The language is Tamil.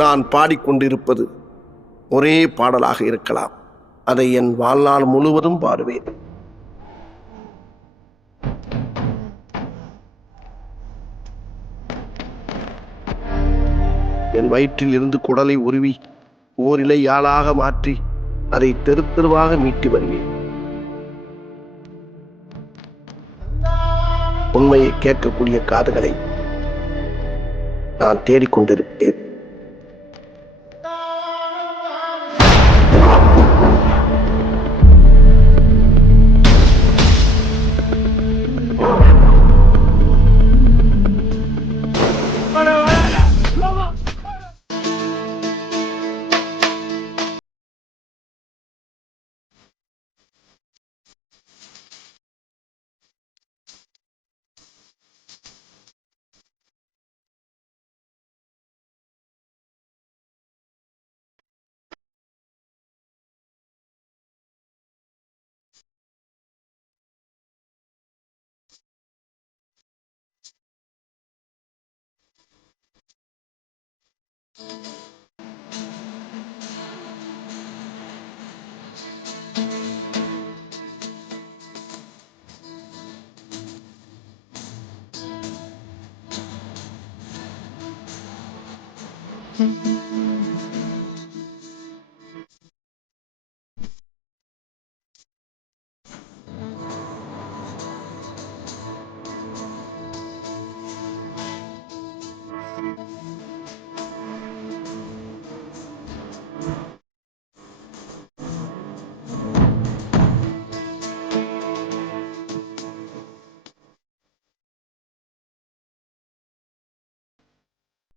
நான் பாடிக்கொண்டிருப்பது ஒரே பாடலாக இருக்கலாம். அதை என் வாழ்நாள் முழுவதும் பாடுவேன். என் வயிற்றில் இருந்து குடலை உருவி ஓரிலை யாழாக மாற்றி அதை தெரு தெருவாக மீட்டி வருவேன். உண்மையை கேட்கக்கூடிய காதுகளை நான் தேடிக்கொண்டிருக்கிறேன் Mm-hmm.